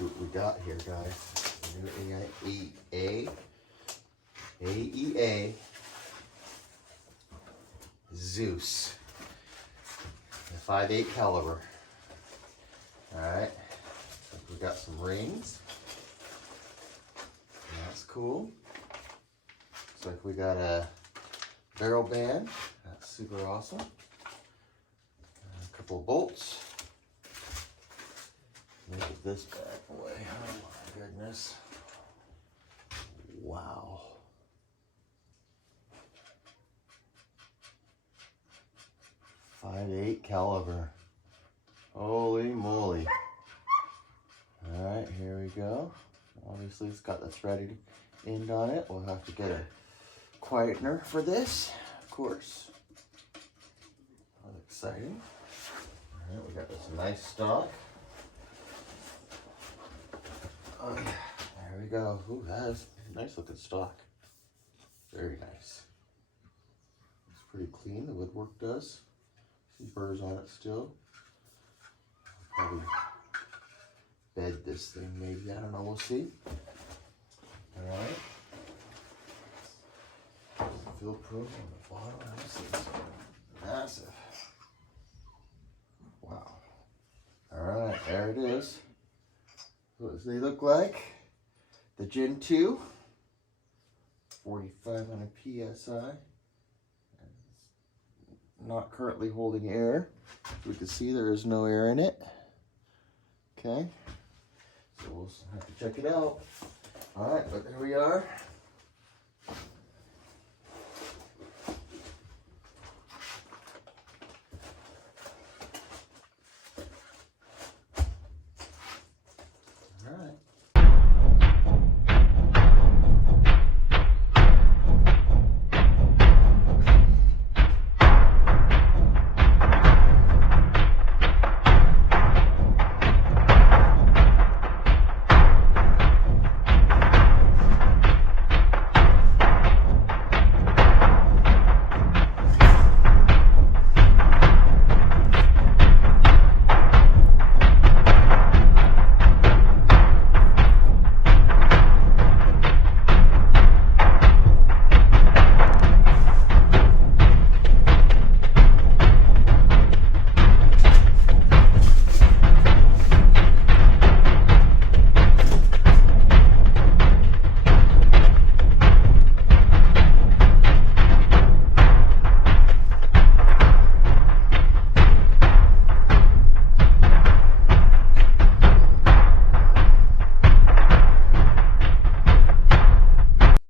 see what we got here, guys. AEA Zeus, the 5.8 caliber. All right, we got some rings. That's cool. Looks like we got a barrel band. That's super awesome. A couple of bolts. Look at this bad boy. Oh my goodness. Wow. .58 caliber. Holy moly. Alright, here we go. Obviously it's got the threaded end on it. We'll have to get a quietener for this, of course. That's exciting. Alright, we got this nice stock. Oh, yeah. There we go. Ooh, that is nice looking stock. Very nice. It's pretty clean, the woodwork does. See burrs on it still. Probably bed this thing maybe, I don't know, we'll see. Alright. Feel proof on the bottom. This is massive. Wow. Alright, there it is. What does they look like? The Gen 2, 4,500 PSI. Not currently holding air. We can see there is no air in it. Okay, so we'll have to check it out. All right, but there we are.